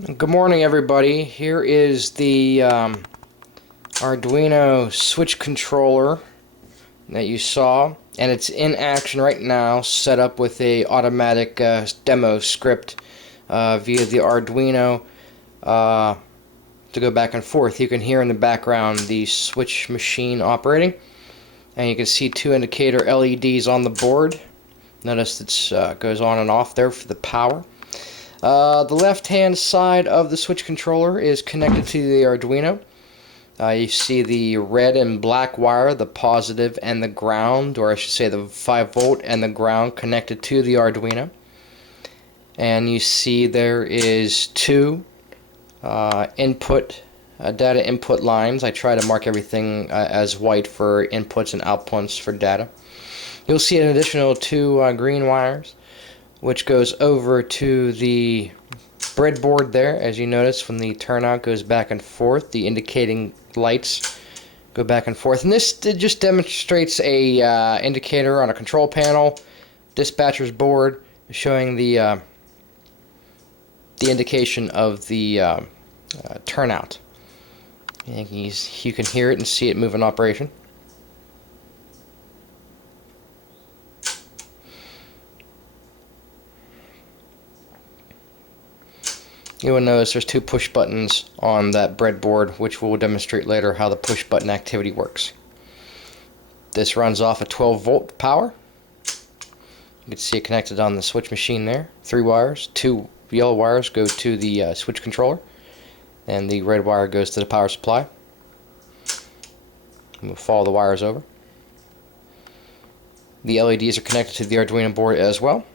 Good morning, everybody. Here is the Arduino switch controller that you saw, and it's in action right now, set up with a automatic demo script via the Arduino to go back and forth. You can hear in the background the switch machine operating, and you can see two indicator LEDs on the board. Notice it goes on and off there for the power. The left-hand side of the switch controller is connected to the Arduino. You see the red and black wire, the positive and the ground, or I should say the 5 volt and the ground connected to the Arduino. And you see there is two data input lines. I try to mark everything as white for inputs and outputs for data. You'll see an additional two green wires, which goes over to the breadboard there. As you notice, when the turnout goes back and forth, the indicating lights go back and forth. And this just demonstrates a indicator on a control panel, dispatcher's board, showing the indication of the turnout. And you can hear it and see it move in operation. You will notice there's two push buttons on that breadboard, which we'll demonstrate later how the push button activity works. This runs off a 12 volt power. You can see it connected on the switch machine there. 3 wires, 2 yellow wires go to the switch controller, and the red wire goes to the power supply. And we'll follow the wires over. The LEDs are connected to the Arduino board as well.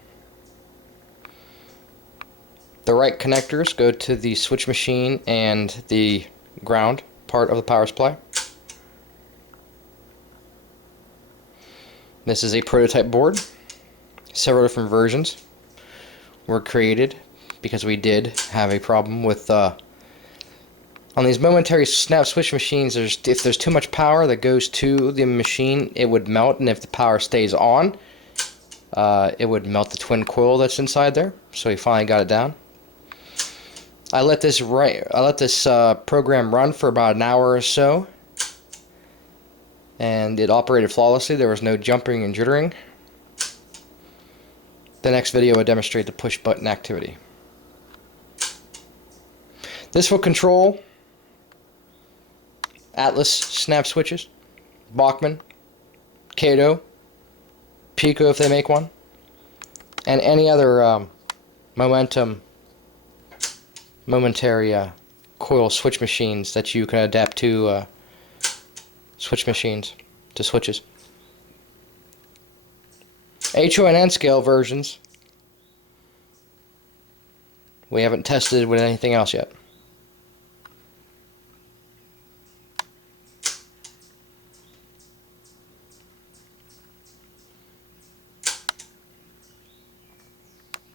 The right connectors go to the switch machine and the ground part of the power supply. This is a prototype board. Several different versions were created because we did have a problem with on these momentary snap switch machines. If there's too much power that goes to the machine, it would melt, and if the power stays on, it would melt the twin coil that's inside there. So we finally got it down. I let this program run for about an hour or so, and it operated flawlessly. There was no jumping and jittering. The next video will demonstrate the push button activity. This will control Atlas snap switches, Bachmann, Kato, Pico if they make one, and any other momentary coil switch machines that you can adapt to switches. HO and N scale versions we haven't tested with anything else yet.